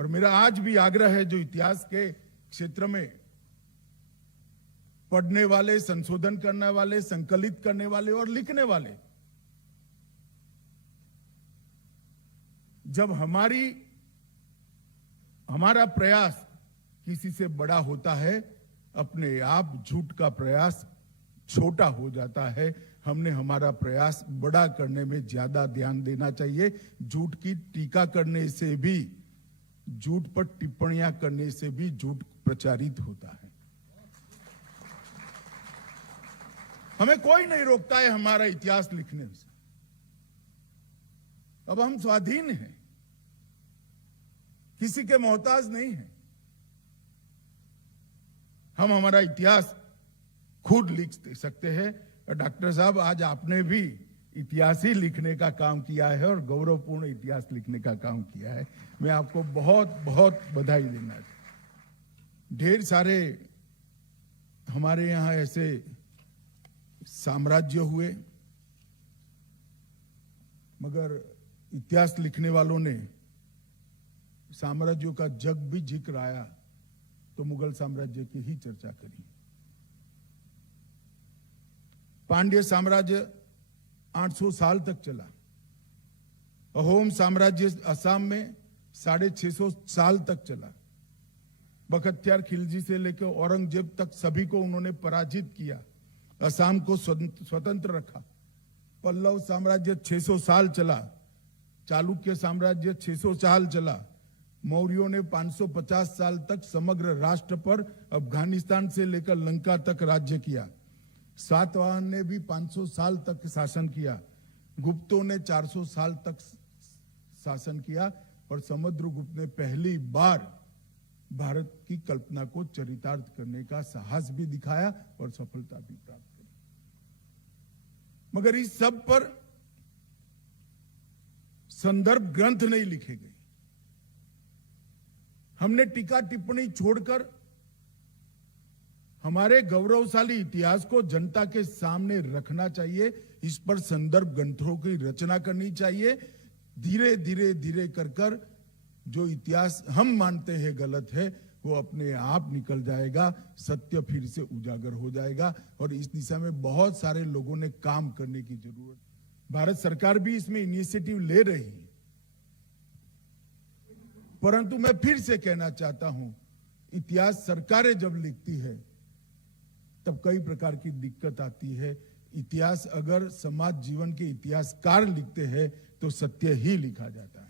और मेरा आज भी आग्रह है, जो इतिहास के क्षेत्र में पढ़ने वाले, संशोधन करने वाले, संकलित करने वाले और लिखने वाले, जब हमारा प्रयास किसी से बड़ा होता है, अपने आप झूठ का प्रयास छोटा हो जाता है। हमने हमारा प्रयास बड़ा करने में ज्यादा ध्यान देना चाहिए। झूठ की टीका करने से भी, झूठ पर टिप्पणियां करने से भी झूठ प्रचारित होता है। हमें कोई नहीं रोकता है हमारा इतिहास लिखने से। अब हम स्वाधीन हैं, किसी के मोहताज नहीं हैं। हम हमारा इतिहास खुद लिख सकते हैं। और डॉक्टर साहब, आज आपने भी इतिहास ही लिखने का काम किया है और गौरवपूर्ण इतिहास लिखने का काम किया है। मैं आपको बहुत बहुत बधाई देना चाहता हूं। ढेर सारे हमारे यहां ऐसे साम्राज्य हुए, मगर इतिहास लिखने वालों ने साम्राज्यों का जब भी जिक्र आया तो मुगल साम्राज्य की ही चर्चा करी। पांड्य साम्राज्य 800 साल तक चला। अहोम साम्राज्य असम में 650 साल तक चला। बख्तियार खिलजी से लेकर औरंगजेब तक सभी को उन्होंने पराजित किया, असम को स्वतंत्र रखा। पल्लव साम्राज्य 600 साल चला। चालुक्य साम्राज्य 600 साल चला। मौर्यों ने 550 साल तक समग्र राष्ट्र पर अफगानिस्तान से लेकर लंका तक राज्य किया। सातवाहन ने भी 500 साल तक शासन किया। गुप्तों ने 400 साल तक शासन किया और समुद्रगुप्त ने पहली बार भारत की कल्पना को चरितार्थ करने का साहस भी दिखाया और सफलता भी प्राप्त की। मगर इस सब पर संदर्भ ग्रंथ नहीं लिखे गए। हमने टीका टिप्पणी छोड़कर हमारे गौरवशाली इतिहास को जनता के सामने रखना चाहिए। इस पर संदर्भ ग्रंथों की रचना करनी चाहिए। धीरे धीरे धीरे कर जो इतिहास हम मानते हैं गलत है, वो अपने आप निकल जाएगा, सत्य फिर से उजागर हो जाएगा। और इस दिशा में बहुत सारे लोगों ने काम करने की जरूरत। भारत सरकार भी इसमें इनिशिएटिव ले रही है। परंतु मैं फिर से कहना चाहता हूं, इतिहास सरकारें जब लिखती है तब कई प्रकार की दिक्कत आती है। इतिहास अगर समाज जीवन के इतिहासकार लिखते हैं तो सत्य ही लिखा जाता है।